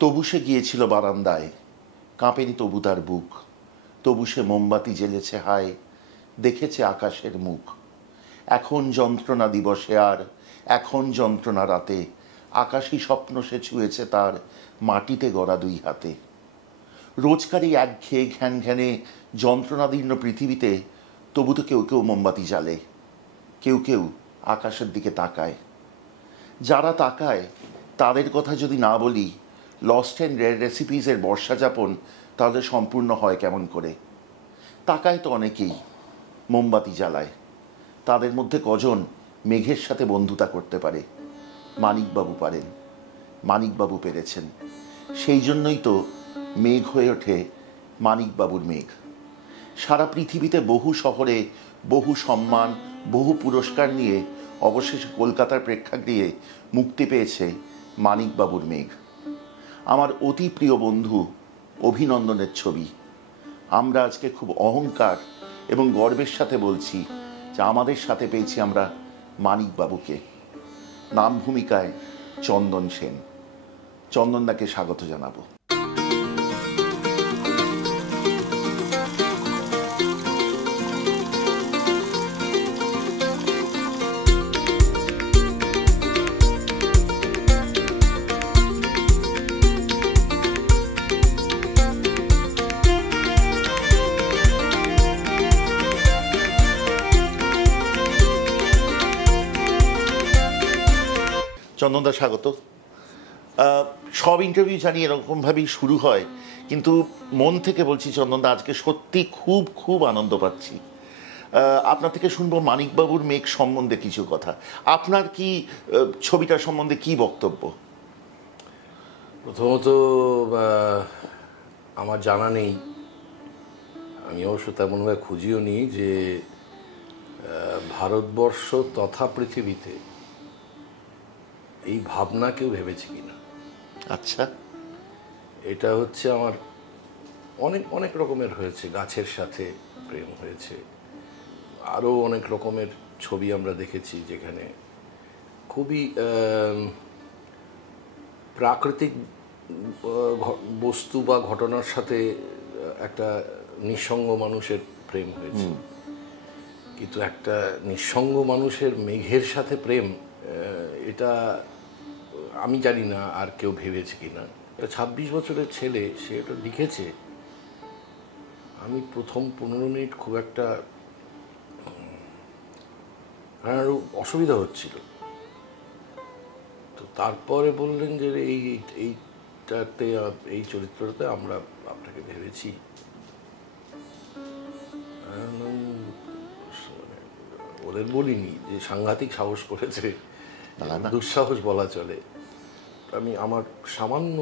তবু সে গিয়েছিল বারান্দায়, কাঁপেনি তবু তার বুক। তবু সে মোমবাতি জ্বেলেছে হায়, দেখেছে আকাশের মুখ। এখন যন্ত্রণা দিবসে আর এখন যন্ত্রণা রাতে, আকাশী স্বপ্ন সে ছুঁয়েছে তার মাটিতে গড়া দুই হাতে। রোজকারই একঘেয়ে ঘ্যান ঘ্যানে যন্ত্রণাদীর্ণ পৃথিবীতে তবু তো কেউ কেউ মোমবাতি জ্বালে, কেউ কেউ আকাশের দিকে তাকায়। যারা তাকায় তাদের কথা যদি না বলি, লস্ট অ্যান্ড রেয়ার রেসিপিসের বর্ষা যাপন তাহলে সম্পূর্ণ হয় কেমন করে? তাকায় তো অনেকেই, মোমবাতি জ্বালায়। তাদের মধ্যে কজন মেঘের সাথে বন্ধুতা করতে পারে? মানিকবাবু পারেন, মানিকবাবু পেরেছেন। সেই জন্যই তো মেঘ হয়ে ওঠে মানিকবাবুর মেঘ। সারা পৃথিবীতে বহু শহরে বহু সম্মান, বহু পুরস্কার নিয়ে অবশেষে কলকাতার প্রেক্ষাগৃহে মুক্তি পেয়েছে মানিকবাবুর মেঘ। আমার অতি প্রিয় বন্ধু অভিনন্দনের ছবি। আমরা আজকে খুব অহংকার এবং গর্বের সাথে বলছি যে আমাদের সাথে পেয়েছি আমরা মানিকবাবুকে। নাম ভূমিকায় চন্দন সেন। চন্দনদাকে স্বাগত জানাবো। চন্দনদা স্বাগত। সব ইন্টারভিউ জানি এরকমভাবেই শুরু হয়, কিন্তু মন থেকে বলছি চন্দনদা, আজকে সত্যি খুব খুব আনন্দ পাচ্ছি। আপনার থেকে শুনবো মানিকবাবুর মেঘ সম্বন্ধে কিছু কথা। আপনার কি ছবিটার সম্বন্ধে কি বক্তব্য? প্রথমত আমার জানা নেই, আমি অবশ্য তেমনভাবে খুঁজিও নি যে ভারতবর্ষ তথা পৃথিবীতে এই ভাবনা কেউ ভেবেছে কিনা। আচ্ছা, এটা হচ্ছে আমার অনেক অনেক রকমের হয়েছে। গাছের সাথে প্রেম হয়েছে, আরও অনেক রকমের ছবি আমরা দেখেছি যেখানে খুবই প্রাকৃতিক বস্তু বা ঘটনার সাথে একটা নিঃসঙ্গ মানুষের প্রেম হয়েছে। কিন্তু একটা নিঃসঙ্গ মানুষের মেঘের সাথে প্রেম, এটা আমি জানি না আর কেউ ভেবেছে কিনা। 26 বছরের ছেলে, সে এটা লিখেছে। আমি প্রথম 15 মিনিট খুব একটা আরও অসুবিধা হচ্ছিল, তো তারপরে বললেন যে এইটাতে, এই চরিত্রটাতে আমরা আপনাকে ভেবেছি। ওদের বলিনি যে সাংঘাতিক সাহস করেছে, দুঃসাহস বলা চলে। আমি আমার সামান্য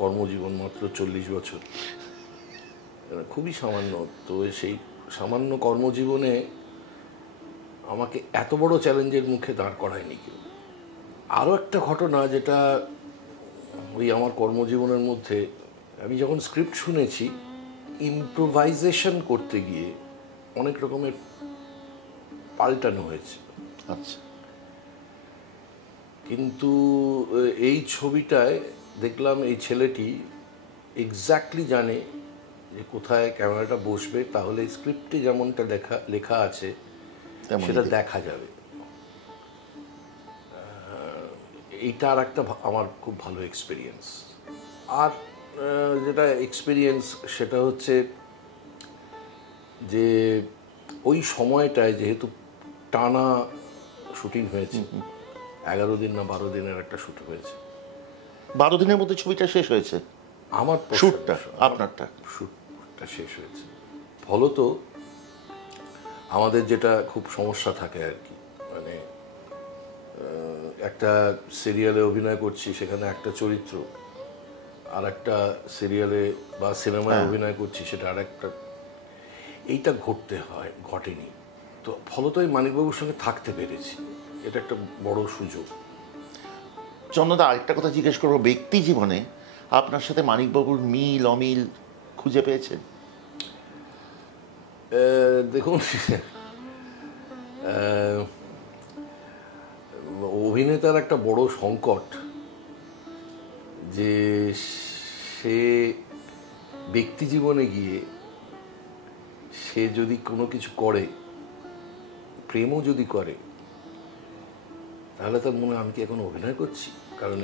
কর্মজীবন, মাত্র 40 বছর, খুবই সামান্য। তো সেই সামান্য কর্মজীবনে আমাকে এত বড় চ্যালেঞ্জের মুখে দাঁড় করায়নি কেউ। আরও একটা ঘটনা যেটা ওই আমার কর্মজীবনের মধ্যে, আমি যখন স্ক্রিপ্ট শুনেছি, ইম্প্রোভাইজেশন করতে গিয়ে অনেক রকমের পাল্টানো হয়েছে। আচ্ছা। কিন্তু এই ছবিটায় দেখলাম এই ছেলেটি এক্স্যাক্টলি জানে যে কোথায় ক্যামেরাটা বসবে, তাহলে স্ক্রিপ্টে যেমনটা লেখা আছে সেটা দেখা যাবে। এইটা আর একটা আমার খুব ভালো এক্সপিরিয়েন্স। আর যেটা এক্সপিরিয়েন্স সেটা হচ্ছে যে ওই সময়টায় যেহেতু টানা শুটিং হয়েছে, 11 দিন না 12 দিনের একটা শুট হয়েছে। 12 দিনের মধ্যে ছবিটা শেষ হয়েছে? আমার শুটটা, আপনারটা শুটটা শেষ হয়েছে। ফলত আমাদের যেটা খুব সমস্যা থাকে আর কি, মানে একটা সিরিয়ালে অভিনয় করছি, সেখানে একটা চরিত্র, আর একটা সিরিয়ালে বা সিনেমায় অভিনয় করছি, সেটা আর একটা, এইটা ঘটেনি। তো ফলত এই মানিকবাবুর সঙ্গে থাকতে পেরেছি, এটা একটা বড় সুযোগ। চন্দনদা, আরেকটা কথা জিজ্ঞেস করবো, ব্যক্তি জীবনে আপনার সাথে মানিকবাবুর মিল অমিল খুঁজে পেয়েছেন? দেখুন, অভিনেতার একটা বড় সংকট যে সে ব্যক্তি জীবনে গিয়ে সে যদি কোনো কিছু করে, প্রেমও যদি করে, তাহলে তার মনে হয় আমি কি এখন অভিনয় করছি, কারণ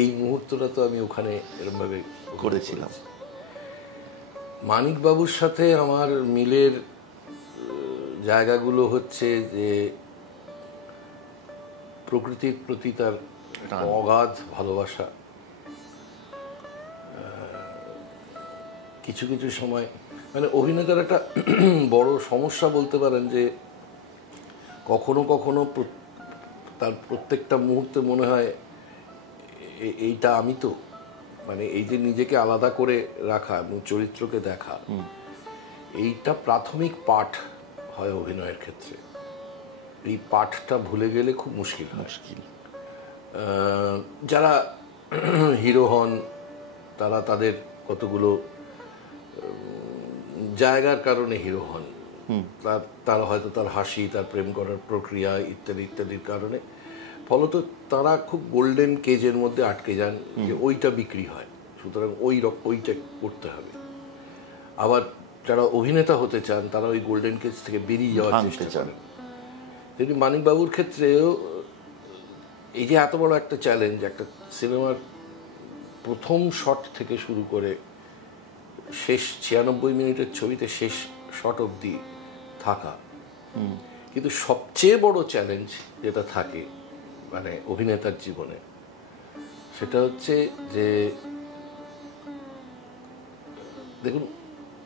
এই মুহূর্তটা তো আমি ওখানে এরকম ভাবে করেছিলাম। মানিকবাবুর সাথে আমার মিলের জায়গাগুলো হচ্ছে যে প্রকৃতির প্রতি তার অগাধ ভালোবাসা, কিছু কিছু সময় মানে অভিনেতার একটা বড় সমস্যা বলতে পারেন যে কখনো কখনো তার প্রত্যেকটা মুহূর্তে মনে হয় এইটা আমি তো, মানে এই যে নিজেকে আলাদা করে রাখা এবং চরিত্রকে দেখা, এইটা প্রাথমিক পাঠ হয় অভিনয়ের ক্ষেত্রে। এই পাঠটা ভুলে গেলে খুব মুশকিল। যারা হিরো হন তারা তাদের কতগুলো জায়গার কারণে হিরো হন, তার হয়তো তার হাসি, তার প্রেম করার প্রক্রিয়া ইত্যাদি ইত্যাদির কারণে, ফলত তারা খুব গোল্ডেন কেজের মধ্যে আটকে যান যে ওইটা বিক্রি হয়, সুতরাং ওইটা করতে হবে। আবার যারা অভিনেতা হতে চান তারা ওই গোল্ডেন কেজ থেকে বেরিয়ে যাওয়ার চেষ্টা করেন। যদি মানিকবাবুর ক্ষেত্রেও এই যে এত বড় একটা চ্যালেঞ্জ, একটা সিনেমার প্রথম শট থেকে শুরু করে শেষ 96 মিনিটের ছবিতে শেষ শট অবধি থাকা, কিন্তু সবচেয়ে বড় চ্যালেঞ্জ যেটা থাকে মানে অভিনেতার জীবনে, সেটা হচ্ছে যে দেখুন,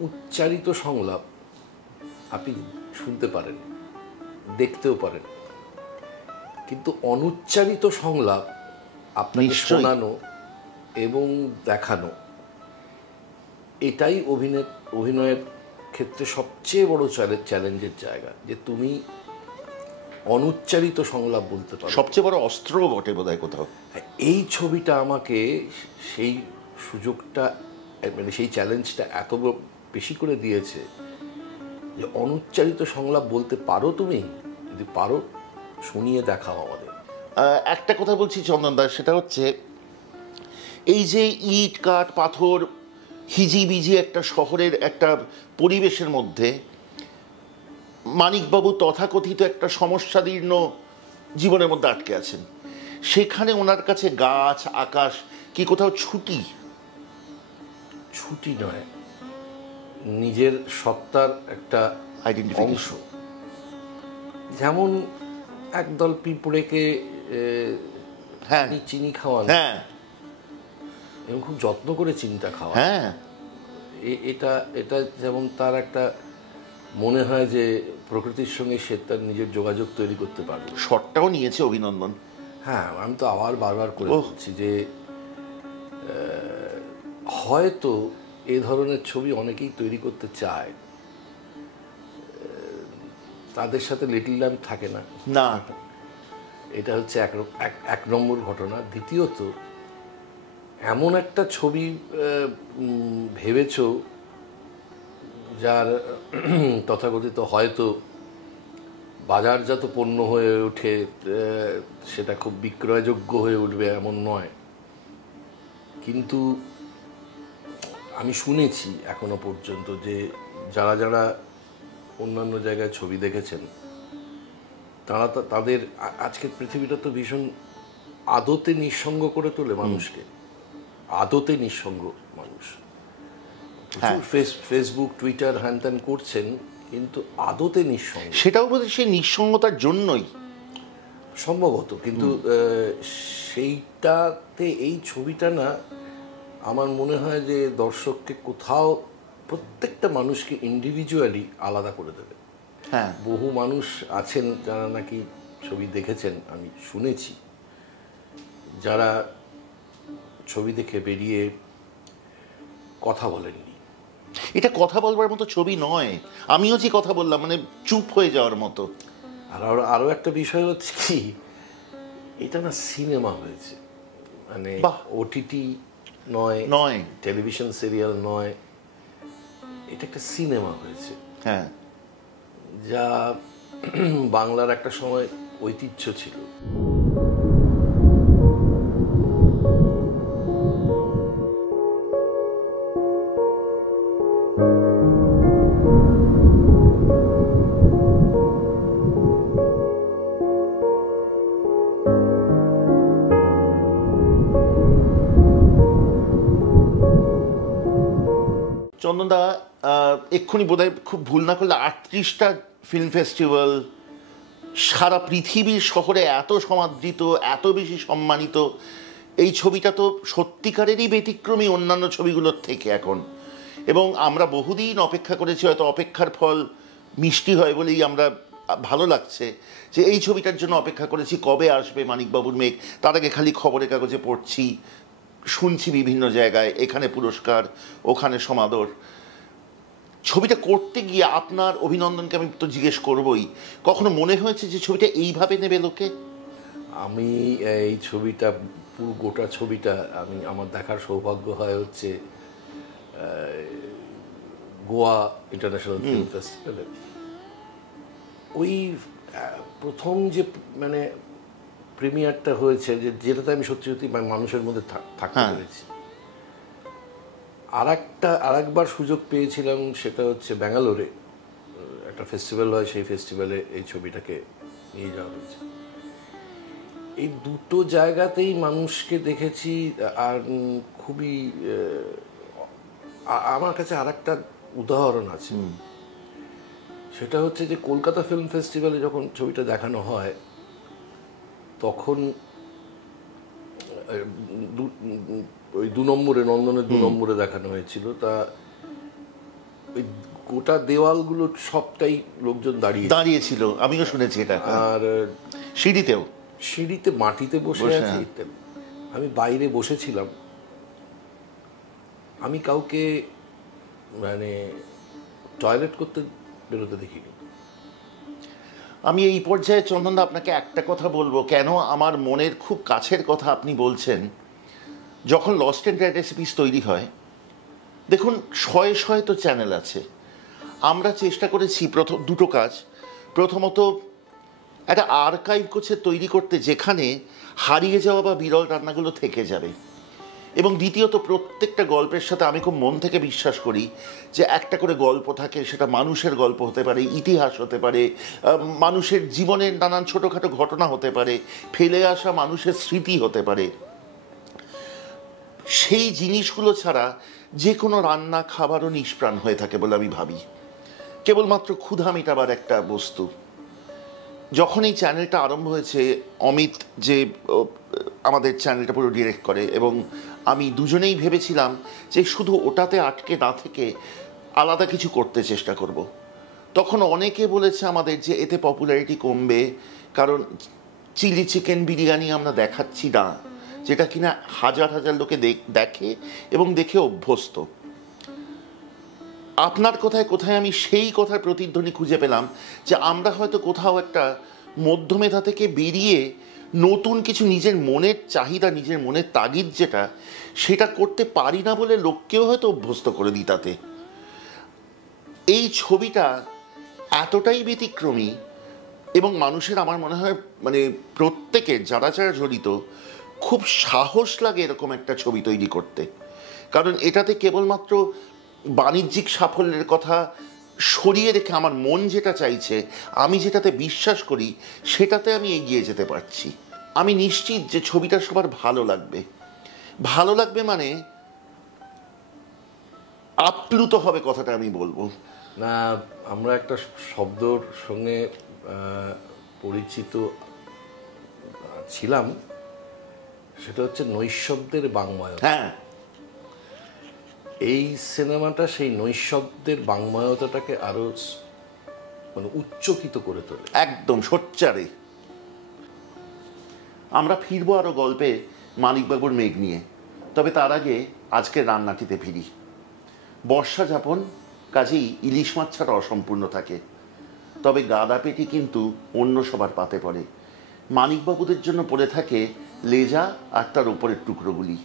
উচ্চারিত সংলাপ আপনি শুনতে পারেন, দেখতেও পারেন, কিন্তু অনুচ্চারিত সংলাপ আপনাকে শোনানো এবং দেখানো, এটাই অভিনয়ের ক্ষেত্রে সবচেয়ে বড় চ্যালেঞ্জের জায়গা, যে তুমি অনুচ্চারিত সংলাপ বলতে পারো। সবচেয়ে বড় অস্ত্র বটে বোধহয় কোথাও। এই ছবিটা আমাকে সেই সুযোগটা, মানে সেই চ্যালেঞ্জটা এত বেশি করে দিয়েছে যে অনুচ্চারিত সংলাপ বলতে পারো তুমি, যদি পারো শুনিয়ে দেখাও আমাদের। একটা কথা বলছি চন্দন দা, সেটা হচ্ছে এই যে ইট কাঠ পাথর হিজিবিজি একটা শহরের একটা পরিবেশের মধ্যে মানিকবাবু তথাকথিত একটা সমস্যাদীর্ণ জীবনের মধ্যে আটকে আছেন, সেখানে ওনার কাছে গাছ আকাশ কি কোথাও ছুটি? ছুটি নয়, নিজের সত্তার একটা অংশ। যেমন একদল পিঁপড়েকে চিনি খাওয়ান, এবং খুব যত্ন করে চিনিটা খাওয়া, এটা যেমন তার একটা মনে হয় যে প্রকৃতির সঙ্গে সে তার নিজের যোগাযোগ তৈরি করতে পারবে। শটটাও নিয়েছে অভিনন্দন। হ্যাঁ, আমি তো আবার বারবার করে বলছি যে হয়তো এ ধরনের ছবি অনেকেই তৈরি করতে চায়, তাদের সাথে লিটল ল্যাম্প থাকে না। না, এটা হচ্ছে এক নম্বর ঘটনা। দ্বিতীয়ত, এমন একটা ছবি ভেবেছ যার তথাকথিত হয়তো বাজারজাত পণ্য হয়ে ওঠে, সেটা খুব বিক্রয়যোগ্য হয়ে উঠবে এমন নয়, কিন্তু আমি শুনেছি এখনো পর্যন্ত যে যারা যারা অন্যান্য জায়গায় ছবি দেখেছেন তারা তাদের আজকের পৃথিবীটা তো ভীষণ আদতে নিঃসঙ্গ করে তোলে মানুষকে, আদতে নিঃসঙ্গ মানুষ। ফেসবুক টুইটার হ্যান ত্যান করছেন, কিন্তু আদতে নিঃসঙ্গ। সেটাও বোধহয় সেই নিঃসঙ্গতার জন্যই সম্ভবত, কিন্তু সেইটাতে এই ছবিটা না, আমার মনে হয় যে দর্শককে কোথাও প্রত্যেকটা মানুষকে ইন্ডিভিজুয়ালি আলাদা করে দেবে। হ্যাঁ, বহু মানুষ আছেন যারা নাকি ছবি দেখেছেন, আমি শুনেছি, যারা ছবি দেখে বেরিয়ে কথা বলেননি। এটা কথা বলবার মতো ছবি নয়, আমিও যে কথা বললাম মানে চুপ হয়ে যাওয়ার মতো। আর আরো একটা বিষয় হচ্ছে কি, এটা না সিনেমা হয়েছে, মানে ওটিটি নয়, টেলিভিশন সিরিয়াল নয়, এটা একটা সিনেমা হয়েছে। হ্যাঁ, যা বাংলার একটা সময় ঐতিহ্য ছিল। চন্দনদা, এক্ষুনি বোধহয় খুব ভুল না করলে 38টা ফিল্ম ফেস্টিভ্যাল, সারা পৃথিবীর শহরে এত সমাদৃত, এত বেশি সম্মানিত, এই ছবিটা তো সত্যিকারেরই ব্যতিক্রমী অন্যান্য ছবিগুলোর থেকে এখন। এবং আমরা বহুদিন অপেক্ষা করেছি, হয়তো অপেক্ষার ফল মিষ্টি হয় বলেই আমরা ভালো লাগছে যে এই ছবিটার জন্য অপেক্ষা করেছি কবে আসবে মানিকবাবুর মেঘ। তার আগে খালি খবরের কাগজে পড়ছি, শুনছি বিভিন্ন জায়গায়, এখানে পুরস্কার, ওখানে সমাদর। ছবিটা করতে গিয়ে আপনার, অভিনন্দনকে আমি তো জিজ্ঞেস করবই, কখনো মনে হয়েছে যে ছবিটা এইভাবে নেবে লোকে? আমি এই ছবিটা, পুরো গোটা ছবিটা আমার দেখার সৌভাগ্য হয় হচ্ছে গোয়া ইন্টারন্যাশনাল ফিল্ম ফেস্টিভ্যালে। ওই প্রথম যে মানে প্রিমিয়ারটা হয়েছে, যেটাতে আমি সত্যি সত্যি মানুষের মধ্যে থাকতে পেরেছি। আরেকবার সুযোগ পেয়েছিলাম, সেটা হচ্ছে ব্যাঙ্গালোরে একটা ফেস্টিভ্যাল হয়, সেই ফেস্টিভ্যালে এই ছবিটাকে নিয়ে যাওয়া হয়েছে। এই দুটো জায়গাতেই মানুষকে দেখেছি। আর খুবই, আমার কাছে আরেকটা উদাহরণ আছে, সেটা হচ্ছে যে কলকাতা ফিল্ম ফেস্টিভ্যালে যখন ছবিটা দেখানো হয়, তখন ওই 2 নম্বরে, নন্দনের 2 নম্বরে দেখানো হয়েছিল। তা ওই গোটা দেওয়ালগুলো সবটাই লোকজন দাঁড়িয়েছিল, আমিও শুনেছি এটা। আর সিঁড়িতে মাটিতে বসে আছে। আমি বাইরে বসেছিলাম, আমি কাউকে মানে টয়লেট করতে বেরোতে দেখিনি। আমি এই পর্যায়ে চন্দনদা আপনাকে একটা কথা বলবো, কেন আমার মনের খুব কাছের কথা আপনি বলছেন। যখন লস্ট অ্যান্ড রেসিপিস তৈরি হয়, দেখুন শয়ে শয়ে তো চ্যানেল আছে। আমরা চেষ্টা করেছি দুটো কাজ। প্রথমত, একটা আর্কাইভ তৈরি করতে, যেখানে হারিয়ে যাওয়া বা বিরল রান্নাগুলো থেকে যাবে। এবং দ্বিতীয়ত, প্রত্যেকটা গল্পের সাথে আমি খুব মন থেকে বিশ্বাস করি যে একটা করে গল্প থাকে। সেটা মানুষের গল্প হতে পারে, ইতিহাস হতে পারে, মানুষের জীবনের নানান ছোটোখাটো ঘটনা হতে পারে, ফেলে আসা মানুষের স্মৃতি হতে পারে। সেই জিনিসগুলো ছাড়া যে কোনো রান্না, খাবারও নিষ্প্রাণ হয়ে থাকে বলে আমি ভাবি। কেবলমাত্র ক্ষুধা মেটাবার একটা বস্তু। যখন এই চ্যানেলটা আরম্ভ হয়েছে, অমিত যে আমাদের চ্যানেলটা পুরো ডিরেক্ট করে, এবং আমি দুজনেই ভেবেছিলাম যে শুধু ওটাতে আটকে না থেকে আলাদা কিছু করতে চেষ্টা করব। তখন অনেকে বলেছে আমাদের যে এতে পপুলারিটি কমবে, কারণ চিলি চিকেন বিরিয়ানি আমরা দেখাচ্ছি না, যেটা কিনা হাজার হাজার লোকে দেখে এবং দেখে অভ্যস্ত। আপনার কোথায় কোথায় আমি সেই কথার প্রতিধ্বনি খুঁজে পেলাম যে আমরা হয়তো কোথাও একটা মধ্যমেধা থেকে বেরিয়ে নতুন কিছু, নিজের মনের চাহিদা, নিজের মনের তাগিদ যেটা, সেটা করতে পারি না বলে লোককেও হয়তো অভ্যস্ত করে দিই তাতে। এই ছবিটা এতটাই ব্যতিক্রমী, এবং মানুষের, আমার মনে হয় মানে প্রত্যেকের, যারা যারা জড়িত, খুব সাহস লাগে এরকম একটা ছবি তৈরি করতে। কারণ এটাতে কেবলমাত্র বাণিজ্যিক সাফল্যের কথা সরিয়ে রেখে আমার মন যেটা চাইছে, আমি যেটাতে বিশ্বাস করি, সেটাতে আমি এগিয়ে যেতে পারছি। আমি নিশ্চিত যে ছবিটা সবার ভালো লাগবে। ভালো লাগবে মানে আপ্লুত হবে, কথাটা আমি বলবো না। আমরা একটা শব্দর সঙ্গে পরিচিত ছিলাম, সেটা হচ্ছে নৈশব্দের বাংমায়ন। হ্যাঁ, এই সিনেমাটা সেই নৈশব্দের বাংমায়তাটাকে আরো মানে উচ্চকিত করে তোলে, একদম সোচ্চারে। আমরা ফিরবো আরো গল্পে মানিকবাবুর মেঘ নিয়ে। তবে তার আগে আজকের রান্নাটিতে ফিরি। বর্ষা যাপন, কাজেই ইলিশ মাছ ছাড়া অসম্পূর্ণ থাকে। তবে গাদা পেটি কিন্তু অন্য সবার পাতে পড়ে। মানিকবাবুদের জন্য পড়ে থাকে লেজা আর তার উপরের টুকরোগুলি,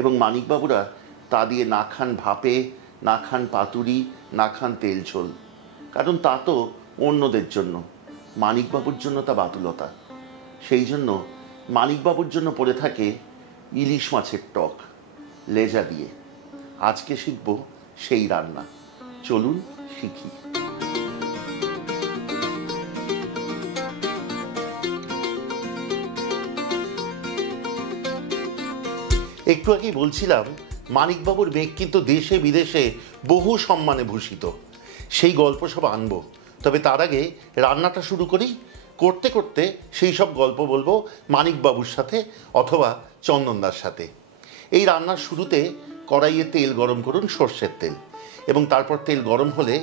এবং মানিকবাবুরা তা দিয়ে না খান ভাপে, না খান পাতুরি, না খান তেল ঝোল। কারণ তা তো অন্যদের জন্য, মানিকবাবুর জন্য তা বাতুলতা। সেই জন্য মানিকবাবুর জন্য পড়ে থাকে ইলিশ মাছের টক, লেজা দিয়ে। আজকে শিখব সেই রান্না। চলুন শিখি। একটু আগেই বলছিলাম মানিকবাবুর মেঘ কিন্তু দেশে বিদেশে বহু সম্মানে ভূষিত। সেই গল্প সব আনবো, তবে তার আগে রান্নাটা শুরু করি। করতে করতে সেই সব গল্প বলবো মানিকবাবুর সাথে অথবা চন্দনদার সাথে। এই রান্নার শুরুতে কড়াইয়ে তেল গরম করুন, সর্ষের তেল, এবং তারপর তেল গরম হলে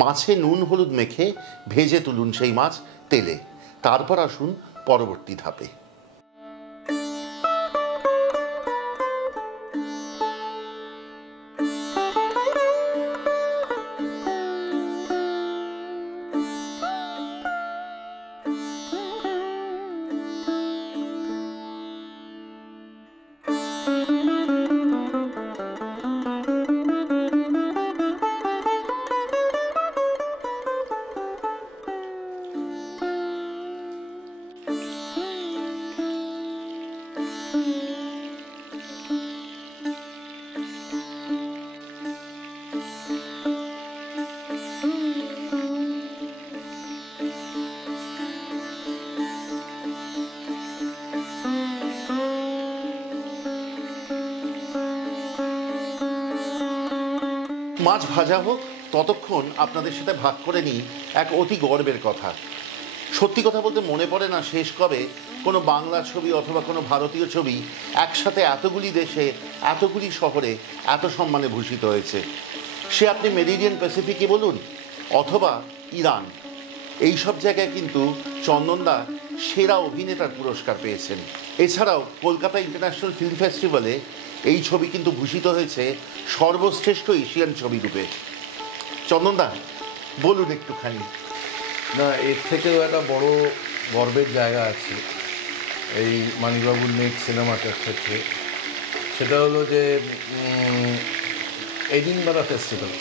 মাছে নুন হলুদ মেখে ভেজে তুলুন সেই মাছ তেলে। তারপর আসুন পরবর্তী ধাপে। মাছ ভাজা হোক, ততক্ষণ আপনাদের সাথে ভাগ করে নিই এক অতি গর্বের কথা। সত্যি কথা বলতে মনে পড়ে না শেষ কবে কোনো বাংলা ছবি অথবা কোনো ভারতীয় ছবি একসাথে এতগুলি দেশে, এতগুলি শহরে এত সম্মানে ভূষিত হয়েছে। সে আপনি মেরিডিয়ান প্যাসিফিকই বলুন অথবা ইরান, এই সব জায়গায় কিন্তু চন্দনদা সেরা অভিনেতার পুরস্কার পেয়েছেন। এছাড়াও কলকাতা ইন্টারন্যাশনাল ফিল্ম ফেস্টিভ্যালে এই ছবি কিন্তু ভূষিত হয়েছে সর্বশ্রেষ্ঠ এশিয়ান ছবি রূপে। চন্দনদা বলুন একটুখানি। না, এর থেকেও একটা বড় গর্বের জায়গা আছে এই মানিকবাবুর মেঘ সিনেমাটার ক্ষেত্রে। সেটা হলো যে এডিনবারা ফেস্টিভ্যাল,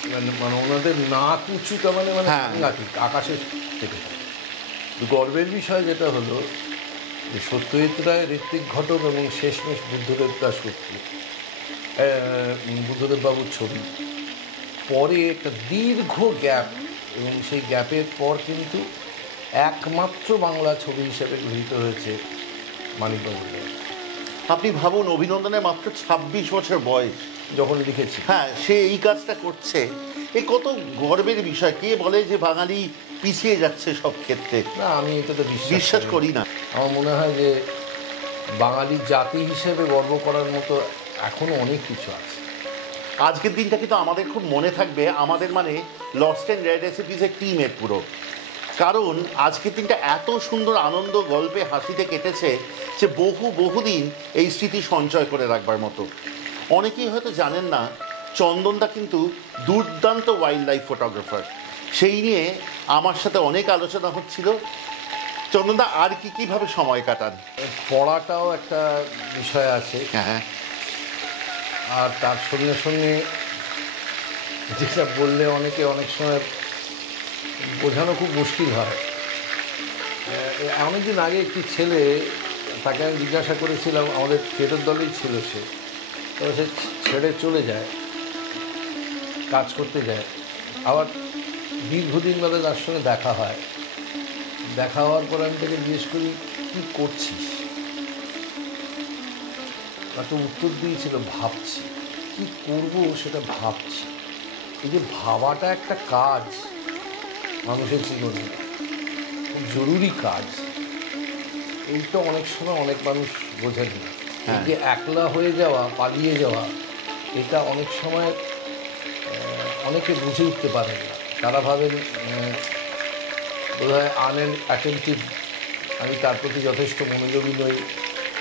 মানে ওনাদের নাক উঁচুটা মানে সাংঘাতিক, আকাশের থেকে। গর্বের বিষয় যেটা হলো যে সত্যজিৎ রায়, ঋত্বিক ঘটক এবং শেষমেশ বুদ্ধদেব দাশগুপ্ত, বুদ্ধদেব বাবুর ছবি, পরে একটা দীর্ঘ গ্যাপ, এবং সেই গ্যাপের পর কিন্তু একমাত্র বাংলা ছবি হিসেবে গৃহীত হয়েছে মানিকবাবুর মেঘ। আপনি ভাবুন, অভিনন্দনের মাত্র 26 বছর বয়স যখন লিখেছি, হ্যাঁ, সে এই কাজটা করছে। এ কত গর্বের বিষয়। কে বলে যে বাঙালি পিছিয়ে যাচ্ছে সব ক্ষেত্রে? না, আমি এটাতে বিশ্বাস করি না। আমার মনে হয় যে বাঙালি জাতি হিসেবে গর্ব করার মতো এখনো অনেক কিছু আছে। আজকের দিনটা কিন্তু আমাদের খুব মনে থাকবে, আমাদের মানে লস্ট অ্যান্ড রেয়ার রেসিপিসের টিমের পুরো। কারণ আজকের দিনটা এত সুন্দর আনন্দ, গল্পে, হাসিতে কেটেছে যে বহুদিন এই স্মৃতি সঞ্চয় করে রাখবার মতো। অনেকেই হয়তো জানেন না, চন্দনদা কিন্তু দুর্দান্ত ওয়াইল্ড লাইফ ফটোগ্রাফার। সেই নিয়ে আমার সাথে অনেক আলোচনা হচ্ছিল। চন্দনদা আর কীভাবে সময় কাটান? পড়াটাও একটা বিষয় আছে, হ্যাঁ, আর তার সঙ্গে সঙ্গে যেটা বললে অনেকে অনেক সময় বোঝানো খুব মুশকিল হয়। অনেকদিন আগে একটি ছেলে, তাকে আমি জিজ্ঞাসা করেছিলাম, আমাদের থিয়েটার দলেই ছিল সে, তবে সে ছেড়ে চলে যায়, কাজ করতে যায়। আবার দীর্ঘদিন বাদে তার সঙ্গে দেখা হয়। দেখা হওয়ার পর আমি তাকে জিজ্ঞেস করি, কী করছিস? তাকে উত্তর দিয়েছিল, ভাবছি। কী করবো সেটা ভাবছি। এই যে ভাবাটা একটা কাজ মানুষের জীবনে, খুব জরুরি কাজ। এইটা অনেক সময় অনেক মানুষ বোঝেন না। এই যে একলা হয়ে যাওয়া, পালিয়ে যাওয়া, এটা অনেক সময় অনেকে বুঝে উঠতে পারেন না। তারা ভাবেন বোধহয় আনঅ্যাটেন্টিভ, আমি তার প্রতি যথেষ্ট মনোযোগী নই,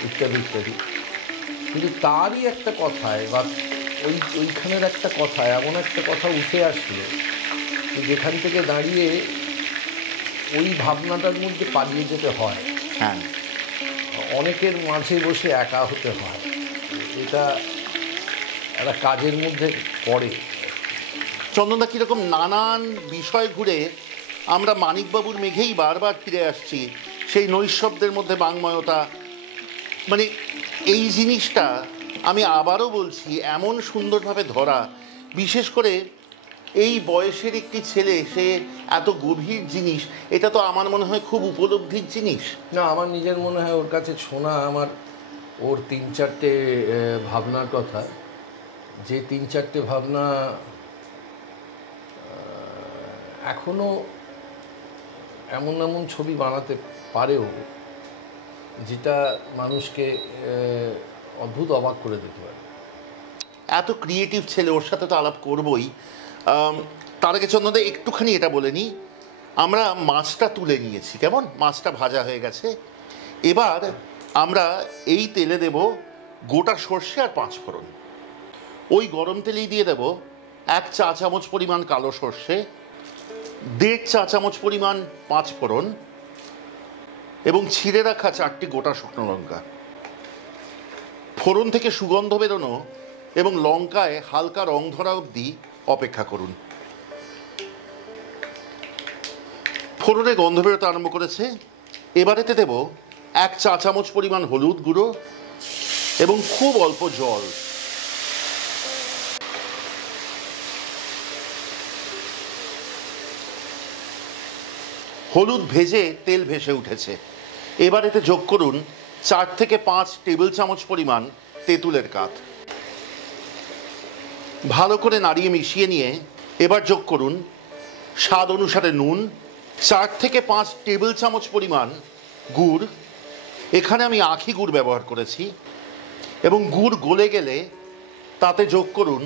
ইত্যাদি ইত্যাদি। কিন্তু তারই একটা কথায় বা ওইখানের একটা কথায় এমন একটা কথা উঠে আসলো যেখান থেকে দাঁড়িয়ে ওই ভাবনাটার মধ্যে পালিয়ে যেতে হয়। হ্যাঁ, অনেকের মাঝে বসে একা হতে হয়। এটা একটা কাজের মধ্যে পড়ে। চন্দনদা, কীরকম নানান বিষয় ঘুরে আমরা মানিকবাবুর মেঘেই বারবার ফিরে আসছি। সেই নৈশব্দের মধ্যে বাংময়তা, মানে এই জিনিসটা আমি আবারও বলছি, এমন সুন্দরভাবে ধরা। বিশেষ করে এই বয়সের একটি ছেলে, সে এত গভীর জিনিস, এটা তো আমার মনে হয় খুব উপলব্ধির জিনিস। না, আমার নিজের মনে হয় ওর কাছে শোনা আমার ওর 3-4টে ভাবনার কথা যে 3-4টে ভাবনা এখনো এমন এমন ছবি বানাতে পারেও যেটা মানুষকে অদ্ভুত অবাক করে দিতে পারে। এত ক্রিয়েটিভ ছেলে, ওর সাথে তো আলাপ করবই। তার আগে চন্দনদা একটুখানি এটা বলে নিই, আমরা মাছটা তুলে নিয়েছি, কেমন মাছটা ভাজা হয়ে গেছে। এবার আমরা এই তেলে দেব গোটা সর্ষে আর 5 ফোড়ন। ওই গরম তেলেই দিয়ে দেব 1 চা চামচ পরিমাণ কালো সর্ষে, 1.5 চা চামচ পরিমাণ 5 ফোড়ন এবং ছিঁড়ে রাখা 4টি গোটা শুকনো লঙ্কা। ফোড়ন থেকে সুগন্ধ বেরোনো এবং লঙ্কায় হালকা রং ধরা অবধি অপেক্ষা করুন। ফোড়নে গন্ধ বেরোতে আরম্ভ করেছে। এবারেতে দেব 1 চা চামচ পরিমাণ হলুদ গুঁড়ো এবং খুব অল্প জল। হলুদ ভেজে তেল ভেসে উঠেছে। এবার এতে যোগ করুন 4 থেকে 5 টেবিল চামচ পরিমাণ তেঁতুলের কাঠ। ভালো করে নাড়িয়ে মিশিয়ে নিয়ে এবার যোগ করুন স্বাদ অনুসারে নুন, 4 থেকে 5 টেবিল চামচ পরিমাণ গুড়। এখানে আমি আখি গুড় ব্যবহার করেছি। এবং গুড় গলে গেলে তাতে যোগ করুন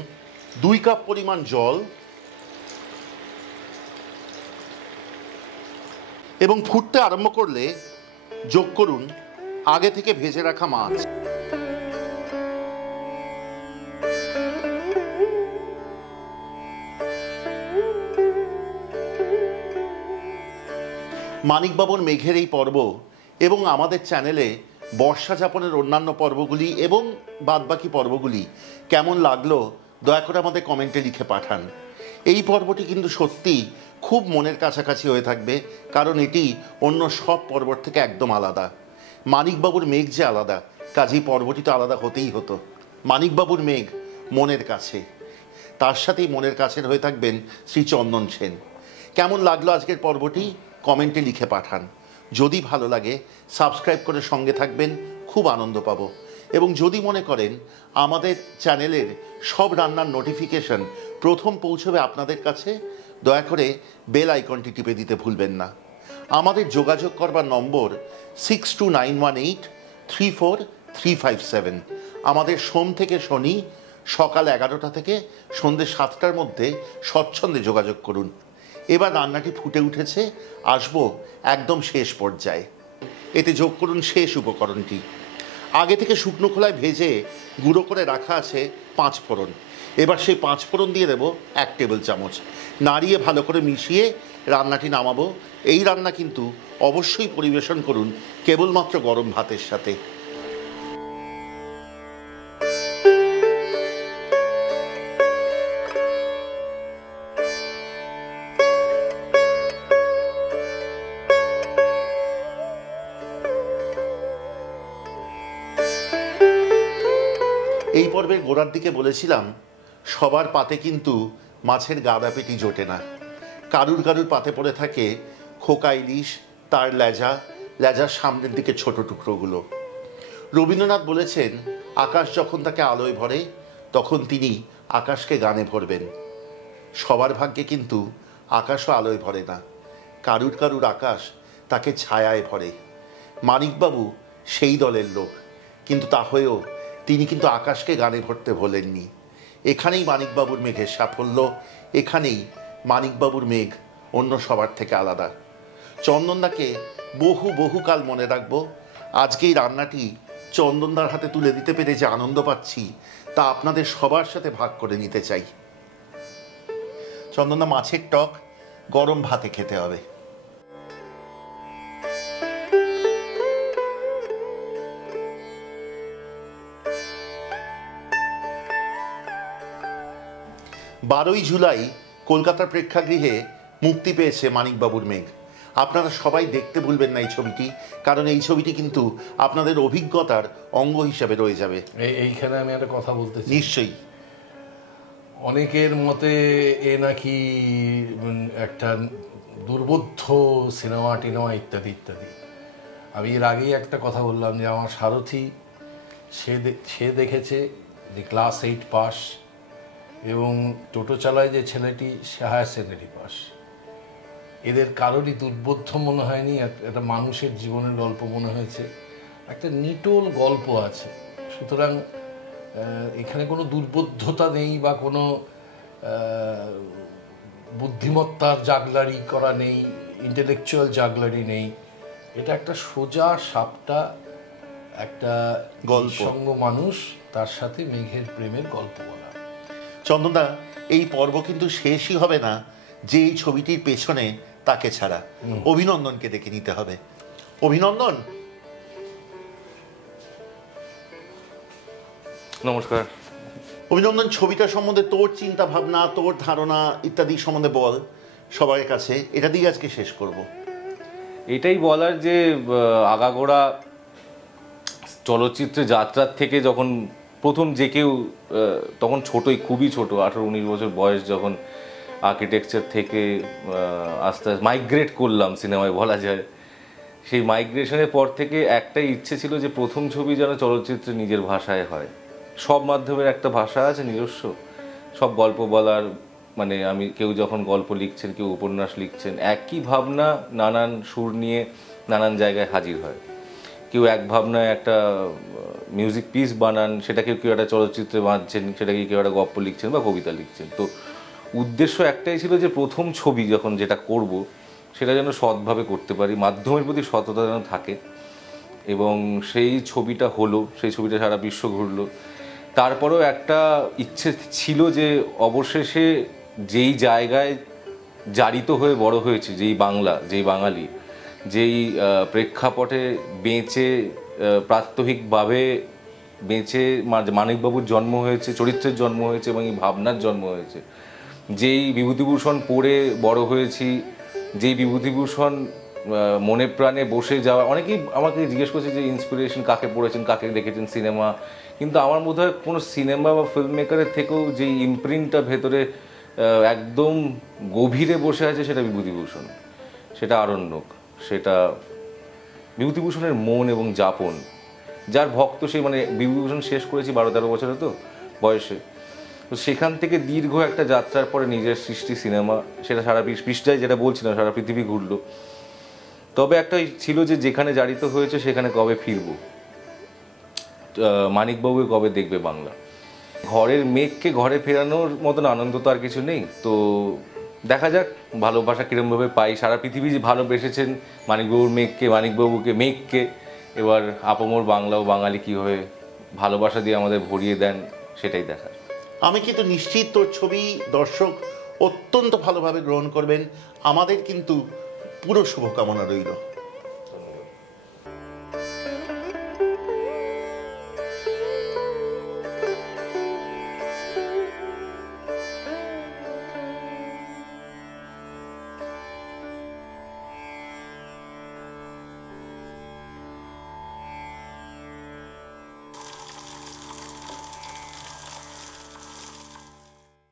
2 কাপ পরিমাণ জল এবং ফুটতে আরম্ভ করলে যোগ করুন আগে থেকে ভেজে রাখা মাছ। মানিকবাবুর মেঘের এই পর্ব এবং আমাদের চ্যানেলে বর্ষা যাপনের অন্যান্য পর্বগুলি এবং বাদবাকি পর্বগুলি কেমন লাগলো দয়া করে আমাদের কমেন্টে লিখে পাঠান। এই পর্বটি কিন্তু সত্যি খুব মনের কাছাকাছি হয়ে থাকবে, কারণ এটি অন্য সব পর্বর থেকে একদম আলাদা। মানিকবাবুর মেঘ যে আলাদা, কাজেই পর্বটি তো আলাদা হতেই হতো। মানিকবাবুর মেঘ মনের কাছে, তার সাথেই মনের কাছের হয়ে থাকবেন শ্রী চন্দন সেন। কেমন লাগলো আজকের পর্বটি কমেন্টে লিখে পাঠান। যদি ভালো লাগে সাবস্ক্রাইব করে সঙ্গে থাকবেন, খুব আনন্দ পাবো। এবং যদি মনে করেন আমাদের চ্যানেলের সব রান্নার নোটিফিকেশন প্রথম পৌঁছবে আপনাদের কাছে, দয়া করে বেল আইকনটি টিপে দিতে ভুলবেন না। আমাদের যোগাযোগ করবার নম্বর 6291834357। আমাদের সোম থেকে শনি সকাল 11টা থেকে সন্ধ্যে 7টার মধ্যে স্বচ্ছন্দে যোগাযোগ করুন। এবার রান্নাটি ফুটে উঠেছে, আসবো একদম শেষ পর্যায়ে। এতে যোগ করুন শেষ উপকরণটি। আগে থেকে শুকনো খোলায় ভেজে গুঁড়ো করে রাখা আছে 5 ফোড়ন। এবার সেই 5 ফোড়ন দিয়ে দেবো 1 টেবিল চামচ। নাড়িয়ে ভালো করে মিশিয়ে রান্নাটি নামাবো। এই রান্না কিন্তু অবশ্যই পরিবেশন করুন কেবলমাত্র গরম ভাতের সাথে। এই পর্বের গোড়ার দিকে বলেছিলাম সবার পাতে কিন্তু মাছের গাদা পেটি জোটে না। কারুর কারুর পাতে পড়ে থাকে খোকা ইলিশ, তার লেজার সামনের দিকে ছোট টুকরোগুলো। রবীন্দ্রনাথ বলেছেন আকাশ যখন তাকে আলোয় ভরে তখন তিনি আকাশকে গানে ভরবেন। সবার ভাগ্যে কিন্তু আকাশও আলোয় ভরে না, কারুর কারুর আকাশ তাকে ছায়ায় ভরে। মানিকবাবু সেই দলের লোক, কিন্তু তা হয়েও তিনি কিন্তু আকাশকে গানে ভরতে ভোলেননি। এখানেই মানিকবাবুর মেঘের সাফল্য, এখানেই মানিকবাবুর মেঘ অন্য সবার থেকে আলাদা। চন্দনদাকে বহুকাল মনে রাখবো। আজকে এই রান্নাটি চন্দনদার হাতে তুলে দিতে পেরে যে আনন্দ পাচ্ছি তা আপনাদের সবার সাথে ভাগ করে নিতে চাই। চন্দনদা, মাছের টক গরম ভাতে খেতে হবে। বারোই জুলাই কলকাতার প্রেক্ষাগৃহে মুক্তি পেয়েছে মানিকবাবুর মেঘ। আপনারা সবাই দেখতে ভুলবেন না এই ছবিটি, কারণ এই ছবিটি কিন্তু আপনাদের অভিজ্ঞতার অঙ্গ হিসাবে রয়ে যাবে। এইখানে আমি একটা কথা বলতে চাই। নিশ্চয়ই। অনেকের মতে এ নাকি একটা দুর্বোধ্য সিনেমা টিনেমা ইত্যাদি ইত্যাদি। আমি এর আগেই একটা কথা বললাম যে আমার সারথি সে দেখেছে যে ক্লাস 8 পাস এবং টোটো চালায় যে ছেলেটি সে হায়ার সেকেন্ডারি পাস। এদের কারোরই দুর্বোধ্য মনে হয়নি, একটা মানুষের জীবনের গল্প মনে হয়েছে, একটা নিটোল গল্প আছে। সুতরাং এখানে কোনো দুর্বোধ্যতা নেই বা কোনো বুদ্ধিমত্তার জাগলারি করা নেই, ইন্টেলেকচুয়াল জাগলারি নেই। এটা একটা সোজা সাপটা একটা নিঃসঙ্গ মানুষ, তার সাথে মেঘের প্রেমের গল্প বলা। চন্দনদা, এই পর্ব কিন্তু শেষই হবে না যে এই ছবিটির পেছনে তাকে ছাড়া অভিনন্দনকে দেখে নিতে হবে। অভিনন্দন, নমস্কার। অভিনন্দন, ছবিটা সম্বন্ধে তোর চিন্তা ভাবনা, তোর ধারণা ইত্যাদি সম্বন্ধে বল সবার কাছে। এটা দিয়ে আজকে শেষ করব। এটাই বলার যে আগাগোড়া চলচ্চিত্রে যাত্রার থেকে যখন প্রথম যে কেউ, তখন ছোটই, খুবই ছোট, 18-19 বছর বয়স, যখন আর্কিটেকচার থেকে আস্তে আস্তে মাইগ্রেট করলাম সিনেমায় বলা যায়, সেই মাইগ্রেশনের পর থেকে একটাই ইচ্ছে ছিল যে প্রথম ছবি যেন চলচ্চিত্রে নিজের ভাষায় হয়। সব মাধ্যমের একটা ভাষা আছে নিজস্ব, সব গল্প বলার, মানে আমি কেউ যখন গল্প লিখছেন, কেউ উপন্যাস লিখছেন, একই ভাবনা নানান সুর নিয়ে নানান জায়গায় হাজির হয়। কেউ এক ভাবনায় একটা মিউজিক পিস বানান, সেটাকে কেউ একটা চলচ্চিত্রে বাঁধছেন, সেটাকে কেউ একটা গল্প লিখছেন বা কবিতা লিখছেন। তো উদ্দেশ্য একটাই ছিল যে প্রথম ছবি যখন যেটা করব সেটা যেন সৎভাবে করতে পারি, মাধ্যমের প্রতি সততা যেন থাকে। এবং সেই ছবিটা হলো, সেই ছবিটা সারা বিশ্ব ঘুরলো। তারপরেও একটা ইচ্ছে ছিল যে অবশেষে যেই জায়গায় জারিত হয়ে বড় হয়েছে, যেই বাংলা, যেই বাঙালি, যেই প্রেক্ষাপটে বেঁচে, প্রাত্যহিকভাবে বেঁচে মানিকবাবুর জন্ম হয়েছে, চরিত্রের জন্ম হয়েছে এবং এই ভাবনার জন্ম হয়েছে, যেই বিভূতিভূষণ পড়ে বড় হয়েছি, যেই বিভূতিভূষণ মনে প্রাণে বসে যাওয়া। অনেকেই আমাকে জিজ্ঞেস করছে যে ইন্সপিরেশন কাকে পড়েছেন, কাকে দেখেছেন সিনেমা, কিন্তু আমার বোধ হয় কোনো সিনেমা বা ফিল্ম মেকারের থেকেও যে ইমপ্রিন্টটা ভেতরে একদম গভীরে বসে আছে সেটা বিভূতিভূষণ, সেটা আরণ্যক, সেটা বিভূতিভূষণের মন এবং যাপন। যার ভক্ত সেই, মানে বিভূতিভূষণ শেষ করেছি 12-13 বছরে তো বয়সে, তো সেখান থেকে দীর্ঘ একটা যাত্রার পরে নিজের সৃষ্টি সিনেমা, সেটা সারা পৃষ্ঠায়, যেটা বলছিলাম, সারা পৃথিবী ঘুরলো। তবে একটা ছিল যে যেখানে জারিত হয়েছে সেখানে কবে ফিরবো, মানিকবাবুকে কবে দেখবে বাংলা। ঘরের মেঘকে ঘরে ফেরানোর মতন আনন্দ তো আর কিছু নেই। তো দেখা যাক ভালোবাসা কীরমভাবে পাই। সারা পৃথিবী যে ভালোবেসেছেন মানিকবাবুর মেঘকে, মানিকবাবুকে, মেঘকে, এবার আপামর বাংলা ও বাঙালি কীভাবে ভালোবাসা দিয়ে আমাদের ভরিয়ে দেন সেটাই দেখার। আমি কিন্তু নিশ্চিত তোর ছবি দর্শক অত্যন্ত ভালোভাবে গ্রহণ করবেন। আমাদের কিন্তু পুরো শুভকামনা রইল।